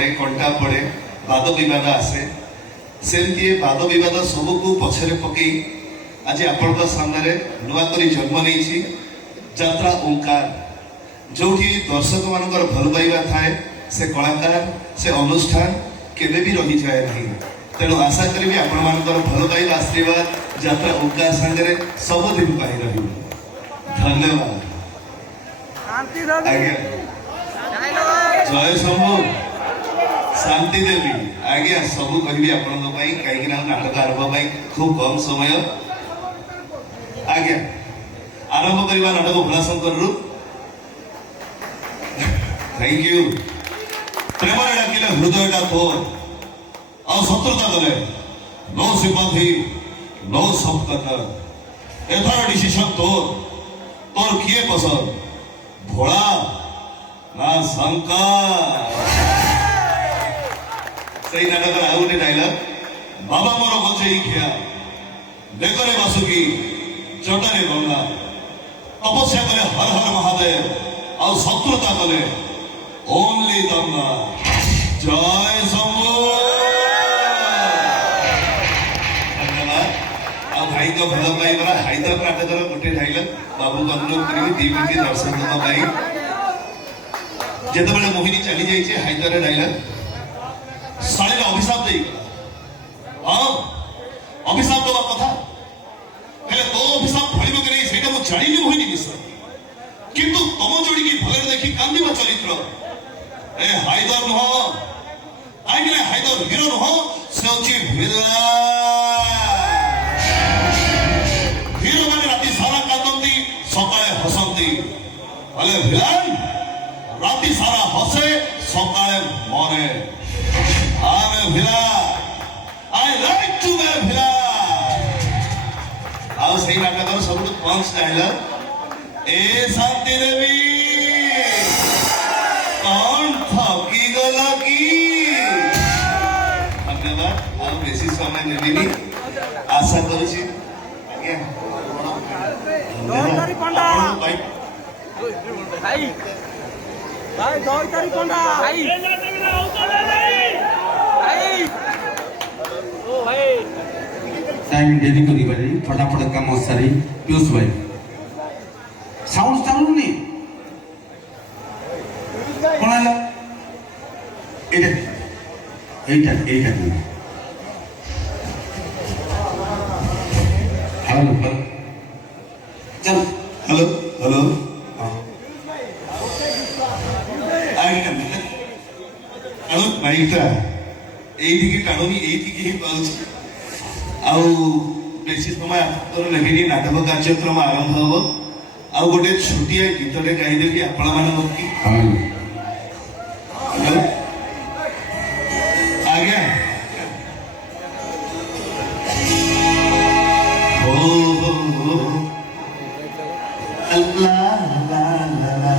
पड़े कंटा पड़े वाद विवाद आसे सेमती वाद विवाद सबको पछरे पकई आज आपण सामने नुआ करी जन्म नहीं यात्रा ओंकार जो दर्शक मान भल पाइबा थाए से कलाकार से अनुष्ठान केवे भी रही जाए नहीं तेणु आशा करी आपण मान भल पाइबा आशीर्वाद यात्रा ओंकार सांगे सबदिन पाई रही धन्यवाद आज्ञा जय शंभु शांति देवी आज्ञा सब कहि आपण कहीं नाटक आरंभ खूब कम समय आज्ञा आरंभ करवा नाटक भोलाशंकर रु थैंक यू प्रेम डाकिले हृदयटा तोर और शत्रुता कले नो सिंपैथी नो सफकत एथार डिसीजन तोर किए पसंद भोला ना शंकर सही नाटक आउ गोटे डायलॉग बाबा मोर गचई खिया बेकरे बासुकी जटारे गंगा तपस्या करे हर हर महादेव और शत्रुता कले ओनली दंगा जय शंभु धन्यवाद भाई तो भल पाइबा हाइदर नाटक गोटे डायलॉग बाबू को अनुरोध करी 2 मिनिट दर्शक जिते बड़े मोहिनी चली जाइए हाइदर डायलॉग साले अभिशाप दे हाँ अभिशाप दवा कथा हेले तो अभिशाप फलिब कि नहीं सेटा मु जानिनी मोहिनी विषय किंतु तम जोड़ी की भले देखी कांदिबा चरित्र ए हाइदर नुह आइले हाइदर हीरो नुह से होची विलन हीरो माने राती सारा कांदंती सकाळे हसंती भले विलन राती सारा हसे सकाळे मरे I'm a villain. I like to be a villain. आओ सही नाटक करो सब लोग पंच डायलॉग ए शांति देवी कौन थकी गला की धन्यवाद आओ बेसी समय नेबी नी आशा करूची आज्ञा जयतारी पंडा भाई भाई जयतारी पंडा भाई टाइम डेली करी बारी फटाफट काम सारी पीयूष भाई साउंड चालू नहीं कौन आला एटा हेलो चल हेलो हेलो आज्ञा हेलो माइकटा एइटिकी टाणुनी एइटिकी ही पाउछ आउ बेसी समय आपन लेकिन नाटक कार्यक्रम आरंभ हो आउ गोटे छोटिया गीतटे गाइदे कि आपण मान की हेलो आज्ञा हो अल्लाह ला ला ला